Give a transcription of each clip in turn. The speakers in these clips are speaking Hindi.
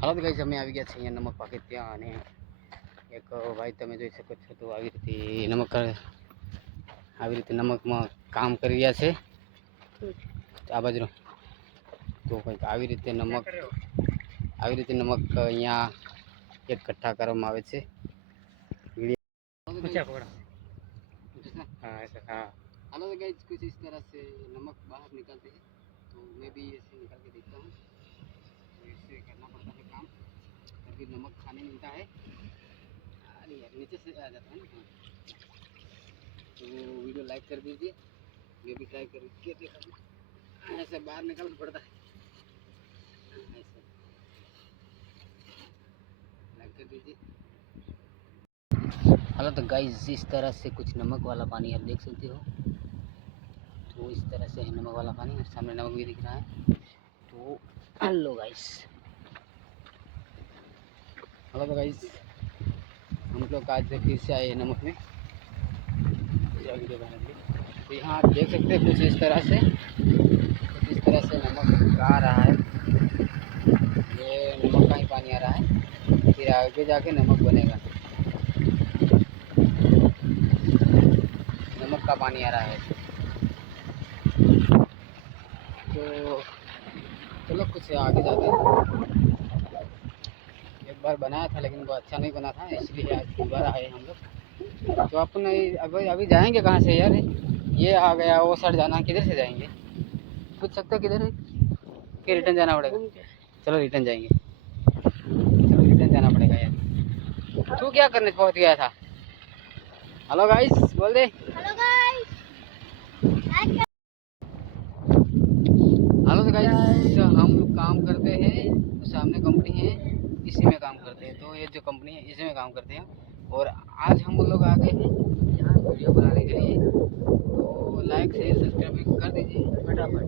હાલો તો ગાઈસ અમે આવી ગયા છીએ અહીંયા નમક પાકે ત્યાં અને એક ભાઈ તમે જોઈ શકો છો તો આવી રીતે નમકમાં કામ કરી રહ્યા છે આ બાજુ તો કંઈક આવી રીતે નમક અહીંયા इकट्ठा કરવામાં આવે છે हेलो तो गाइस कुछ इस तरह से नमक बाहर निकालते हैं तो मैं भी ऐसे निकाल के देखता हूँ तो इससे करना पड़ता है काम तभी नमक खाने मिलता है अरे यार नीचे से आ जाता है ना तो वीडियो लाइक कर दीजिए मैं भी ट्राई करके देखा ऐसे बाहर निकालना पड़ता है ऐसे लाइक कर दीजिए हेलो तो गाइस इस तरह से कुछ नमक वाला पानी आप देख सकते हो तो इस तरह से है नमक वाला पानी सामने नमक भी दिख रहा है तो हेलो गाइस हम लोग आज फिर से आए नमक में वीडियो बनाने के लिए तो यहाँ आप देख सकते हैं कुछ इस तरह से नमक आ रहा है ये नमक का ही पानी आ रहा है फिर आगे जाके नमक बनेगा नमक का पानी आ रहा है तो चलो कुछ आगे जाते हैं एक बार बनाया था लेकिन वो अच्छा नहीं बना था इसलिए आज दोबारा आए हम लोग तो अपन अभी जाएंगे कहाँ से यार ये आ गया वो साइड जाना किधर से जाएंगे पूछ सकते हो किधर है कि रिटर्न जाना पड़ेगा चलो रिटर्न जाएंगे चलो रिटर्न जाना पड़ेगा यार तू क्या करने पहुँच गया था हेलो गाइस बोल दे हेलो तो गाइस हम काम करते हैं सामने कंपनी है इसी में काम करते हैं तो ये जो कंपनी है इसी में काम करते हैं और आज हम लोग आ गए हैं यहाँ वीडियो बनाने के लिए तो लाइक शेयर सब्सक्राइब कर दीजिए फटाफट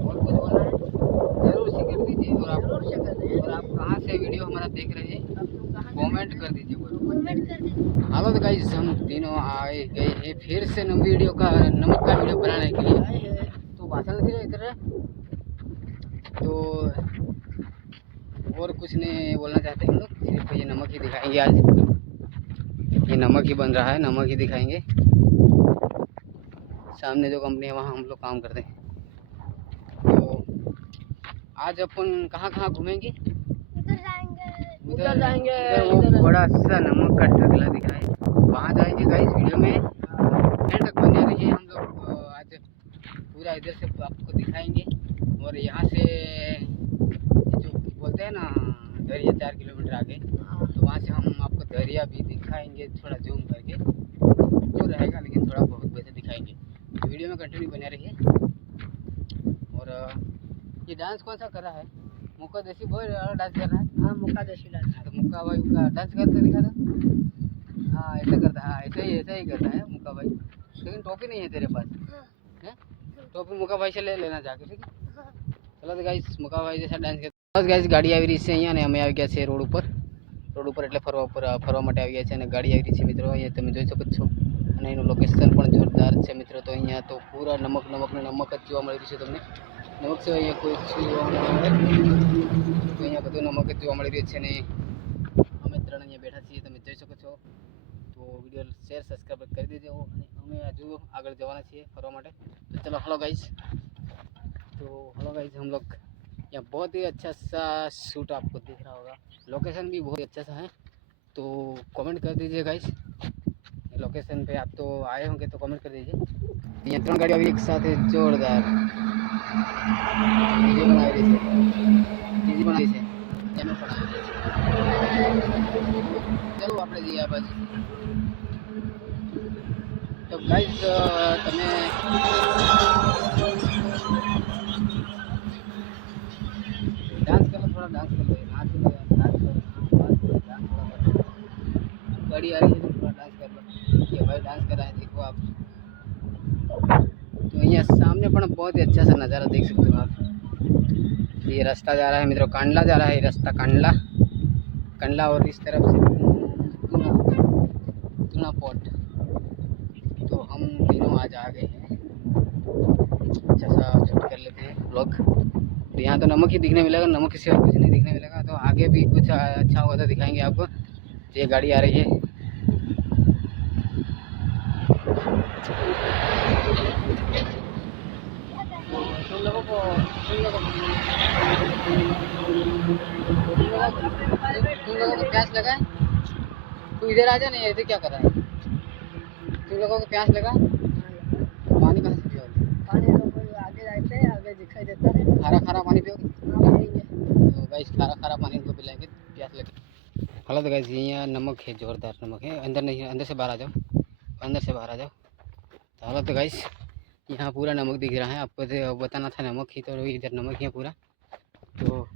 और कुछ बोलना है जरूर से कर दीजिए और आप कहाँ से वीडियो हमारा देख रहे हैं कमेंट कर दीजिए हेलो तो गाइस हम तीनों आए गए हैं फिर से वीडियो का नमक का वीडियो बनाने के लिए तो भाषण से इधर तो और कुछ नहीं बोलना चाहते हम लोग सिर्फ ये नमक ही दिखाएंगे आज ये नमक ही बन रहा है नमक ही दिखाएंगे सामने जो कंपनी है वहाँ हम लोग काम करते हैं तो आज अपन कहाँ कहाँ घूमेंगे उधर जाएंगे वो बड़ा सा नमक का ढगला दिख रहा है वहाँ जाएंगे गाइस वीडियो में एंड तक बने रहिए हम लोग आज पूरा इधर से आपको दिखाएंगे और यहाँ से जो बोलते हैं ना दरिया 4 किलोमीटर आगे तो वहाँ से हम आपको दरिया भी दिखाएंगे थोड़ा जूम करके जो रहेगा लेकिन थोड़ा बहुत वैसे दिखाएंगे तो वीडियो में कंटिन्यू बने रहिए और ये डांस कौन सा कर रहा है मुक्का देसी बॉय डांस कर रहा है हाँ मुक्का देसी डांस तो मुक्का भाई का डांस करते दिखा था हाँ ऐसा करता है हाँ ऐसा ही करता है मुक्का भाई लेकिन टोपी नहीं है तेरे पास है टोपी मुक्का भाई से ले लेना जाके ठीक है चलो तो गाइस मुक्का भाई जैसा डांस करता गाइस गाड़ी આવી રહી છે અહીંયા ને અમે આવી ગયા છે રોડ ઉપર એટલે ફરવા માટે આવી ગયા છે અને ગાડી આવી રહી છે મિત્રો અહીંયા તમે જોઈ શકો છો અને એનું લોકેશન પણ જોરદાર છે મિત્રો તો અહીંયા તો પૂરા નમક જ જોવા મળી રહ્યું છે તમને નમક સિવાય અહીંયા કોઈ જોવા મળે તો અહીંયા બધું નમક જ જોવા મળી રહ્યું છે ને અમે ત્રણ અહીંયા બેઠા છીએ તમે જોઈ શકો છો તો વિડીયો શેર સબસ્ક્રાઈબ કરી દેજો અને અમે હજુ આગળ જવાના છીએ ફરવા માટે તો ચલો हेलो गाइस हम लोग यहाँ बहुत ही अच्छा सा शूट आपको दिख रहा होगा लोकेशन भी बहुत अच्छा सा है तो कमेंट कर दीजिए गाइस लोकेशन पे आप तो आए होंगे तो कमेंट कर दीजिए यहाँ 3 गाड़ी अभी एक साथ है जोरदार चलो આપણે જઈએ આ બાજુ તો ગાઈસ તમે डांस कर लो थोड़ा डांस कर लो नाच लो डांस करो गाड़ी आ रही है तो थोड़ा डांस कर लो ये भाई डांस कर रहा है देखो आप तो यहाँ सामने पर बहुत ही अच्छा सा नज़ारा देख सकते हो आप ये रास्ता जा रहा है मित्रों कांडला जा रहा है रास्ता कांडला और इस तरफ से तुना पोर्ट तो हम तीनों आज आ गए हैं अच्छा सा शूट कर लेते हैं। ब्लॉग। तो यहाँ तो नमक ही दिखने मिलेगा, नमक के सिवा कुछ नहीं दिखने मिलेगा। तो आगे भी कुछ अच्छा हुआ तो दिखाएंगे आपको। ये गाड़ी आ रही है। तुम लोगों को प्यास लगा है? तू इधर आ जा। नहीं इधर क्या कर रहा है? तुम लोगों को प्यास लगा? पानी कहाँ से पियोगे? पानी आगे जाते हैं, आगे दिखाई देता है। खारा खारा पानी पियोगे? तो गाइस खारा खारा पानी इनको पिलाएंगे, प्यास लगे। हालत गाइस यहाँ नमक है, जोरदार नमक है। अंदर नहीं है, अंदर से बाहर आ जाओ, अंदर से बाहर आ जाओ। तो हालत गाइस यहाँ पूरा नमक दिख रहा है। आपको तो बताना था नमक ही, तो इधर नमक ही है पूरा। तो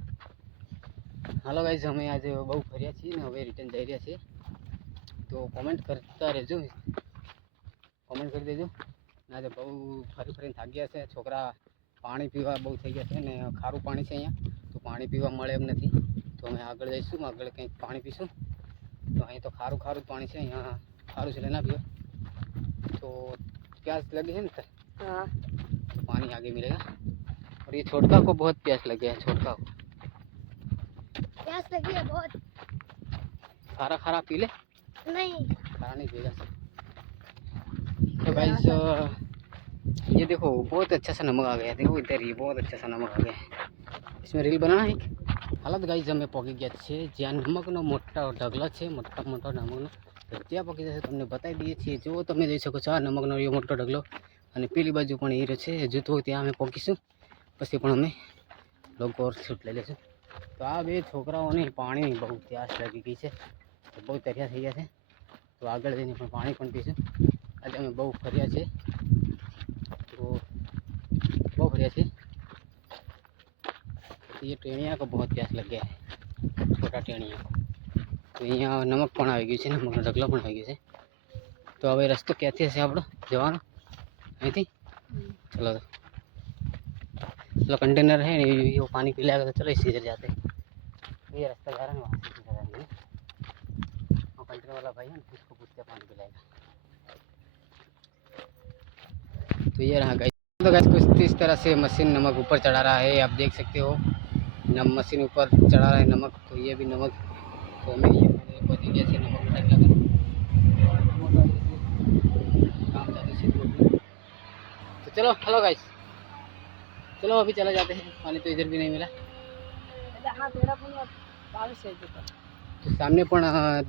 हालो गाइस અમે આજે બહુ ફર્યા છીએ ને હવે રિટર્ન જઈ રહ્યા છીએ। તો કોમેન્ટ કરતા રહેજો, કોમેન્ટ કરી દેજો। આજે બહુ ફરી ફરીને થાકી ગયા છે છોકરા। પાણી પીવા બહુ થઈ ગયા છે ને ખારું પાણી છે અહીંયા, તો પાણી પીવા મળે એમ નથી। તો અમે આગળ જઈશું, આગળ કંઈક પાણી પીશું। તો અહીં તો ખારું ખારું પાણી છે, અહીંયા ખારું છે, ના પીવો તો प्यास लगी है ना। हाँ, तो पानी आगे मिलेगा। और ये छोटका को बहुत प्यास लगी है, छोटका को प्यास लगी है बहुत। खारा खारा पी ले। नहीं खारा नहीं पिएगा। तो गाइस ये देखो बहुत अच्छा सा नमक आ गया। देखो इधर ये बहुत अच्छा सा नमक आ गया है। इसमें रील बनाना है। हालत गाइस અમે પહોંચી ગયા છે જ્યાં નમકનો મોટા ઢગલો છે, મોટા મોટો નમકનો। તો ત્યાં પહોંચી જશે તમને બતાવી દઈએ છીએ। જો તમે જોઈ શકો છો આ નમકનો એ મોટો ઢગલો, અને પેલી બાજુ પણ એ રહ્યો છે। હજુ તો ત્યાં અમે પહોંચીશું પછી પણ અમે લોકો ઓર શૂટ લઈ લઈશું। તો આ બે છોકરાઓને પાણીની બહુ પ્યાસ લાગી ગઈ છે, બહુ તર્યા થઈ ગયા છે। તો આગળ જઈને પણ પાણી પણ પીશું। આજે અમે બહુ ફર્યા છે, तो બહુ ફર્યા છે। ये टेणिया को बहुत प्यास लग गया है, छोटा टेणिया को। तो यहाँ नमक पण આવી ગયું છે, નમકનો ઢગલો પણ આવી ગયો છે। તો હવે રસ્તો ક્યાંથી હશે આપણો જવાનો? અહીંથી चलो चलो कंटेनर है नहीं, वो पानी पिलाएगा तो चलो इसी इधर जाते। ये रास्ता जा रहा है वहाँ से सीधा जाएंगे। वो कंटेनर वाला भाई है ना, उसको पूछते पानी पिलाएगा। तो ये रहा गाइस। तो गाइस कुछ इस तरह से मशीन नमक ऊपर चढ़ा रहा है, आप देख सकते हो। मशीन ऊपर चढ़ा रहा है नमक। तो ये भी नमक, तो हमें ये पहुँच गया से नमक काम ज़्यादा से। तो चलो हेलो गाइस, चलो अभी चला जाते हैं। पानी तो इधर भी नहीं मिला। तो सामने पण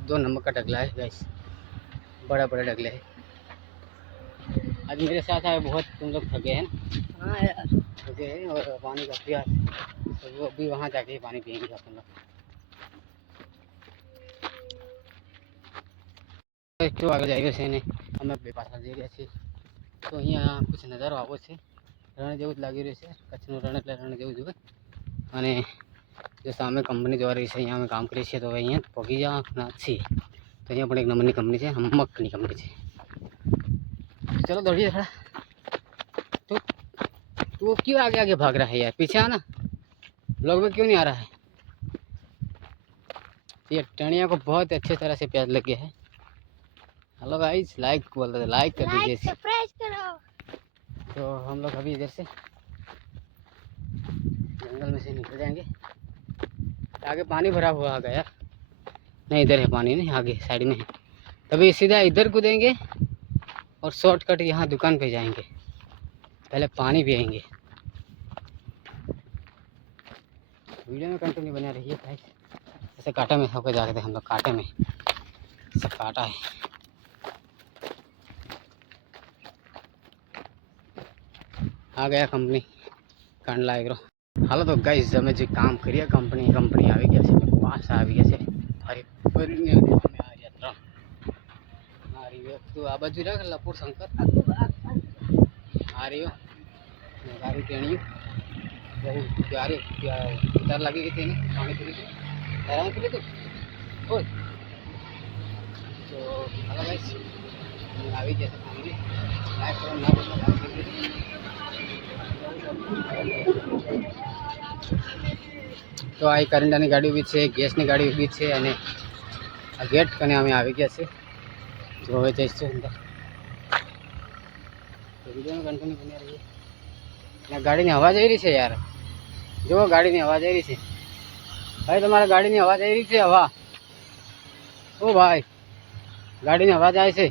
दो नमक का ढगला है गाइस, बड़ा बड़ा ढगला है। आज मेरे साथ आए बहुत तुम लोग थके हैं। हाँ यार थके हैं, और पानी का प्यास, तो वो अभी वहाँ जाके पानी पियेंगे अपन लोग। तो आगे जाइए से ने અમે બે પાછા જઈ રહ્યા છીએ। તો અહીંયા कुछ નજારો આવો છે, રણ જેવું જ લાગી રહ્યું છે। કચ્છનું રણ એટલે રણ જેવું જ હોય। અને જો સામે કંપની જોવા રહી છે, અહીંયા અમે કામ કરીએ છીએ। તો અહીંયા પહોંચી જવાના છીએ। તો અહીંયા પણ એક નંબરની કંપની છે, નમકની કંપની છે। चलो दौड़िए थोड़ा। तो तू क्यों आगे आगे भाग रहा है यार? पीछे आना, ब्लॉग में क्यों नहीं आ रहा है? ये टणिया को बहुत अच्छे तरह से प्यास लग गया है। हेलो गाइस, लाइक बोल रहे थे, लाइक कर दीजिए, सब्सक्राइब करो। तो हम लोग अभी इधर से जंगल में से निकल जाएंगे। आगे पानी भरा हुआ आ गया। नहीं इधर है पानी, नहीं आगे साइड में है। तभी सीधा इधर कूदेंगे और शॉर्टकट यहाँ दुकान पे जाएंगे, पहले पानी पिएंगे। वीडियो में कंटिन्यू बना रही है भाई। ऐसे कांटे में होकर जाते थे हम लोग, कांटे में सब काटा है। आ गया कंपनी कांडला एग्रो। हालो तो गाइस અમે જે કામ કરીએ કંપની આવી ગયા છે, પાસ આવી ગયા છે। ફરી ફરીને અમે આ રહ્યા ત્રણ આ રહ્યો। તો આ બાજુ રાખ લપુર શંકર આ રહ્યો ગાડી ટેણિયું બહુ પ્યારી ઉતાર લાગી ગઈ હતી। પાણી પી લીધું, હેરાન પી લીધું બોલ। તો હાલો ગાઈસ આવી ગયા છે પાણી, લાઈક કરો ના બોલો લાઈક કરી દીધું। તો આ કરંડાની ગાડી ઊભી છે, ગેસની ગાડી ઊભી છે, અને આ ગેટ કને અમે આવી ગયા છે। તો હવે જઈશું અંદર। तो वीडियो में कंटिन्यू बने रहिए। ગાડીની હવા જઈ રહી છે યાર, જો ગાડીની હવા જઈ રહી છે ભાઈ, તમારા ગાડીની હવા જઈ રહી છે હવા, ઓ ભાઈ ગાડીની હવા જાય છે.